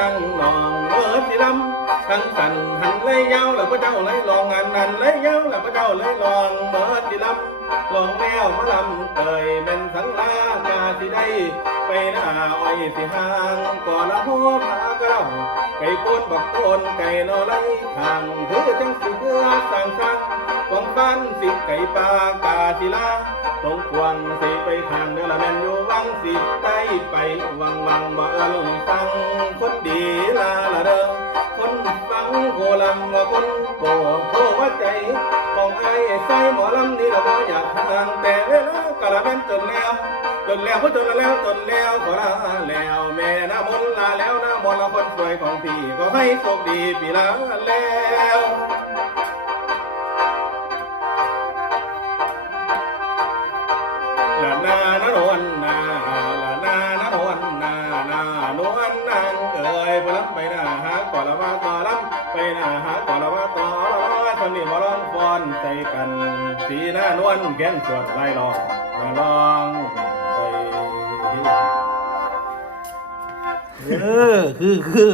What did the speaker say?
ตั้งนองเลิศสิลำทั้งสันหันเลยยาวแล้วพระเจ้าเลยลองอันนั้นเลยยาวแล้วพระเจ้าเลยลองเบิดสิลำลองแมวมาลำเตยเป็นสังลากาสิได้ ไปหน้าอ้อยสิหางก่อนละหัวพาก็เล่าไก่ปนบอกโอนไก่นอไล่ทางเพื่อจังสิเกือสั่งสั่งกวางบ้านสิไก่ปลากาสิลาตรงกวางสิไปทางเนื้อละแมนอยู่วังสิไต ไปวังวังบ่เอิ้นฟังคนดีลาละเด้อคนฟังโกลำว่าคนโกโกว่าใจของไอ้ใส่หมอลำนี่เราบ่อยากทางแต่เวลากะละเป็นจนแล้วจนแล้วพอจนแล้วจนแล้วขอลาแล้วแม่น้ามนต์ลาแล้วน้ามนต์ละคนสวยของพี่ก็ให้โชคดีปีลาแล้วละนานะนวลนา ไปหน้าหาก่อนละว่าต่อคนนี้มาร้องฟ้อนใจกัน สีหน้านวลแก้มสวดไล่ลองมาลองไป เออ คือคือ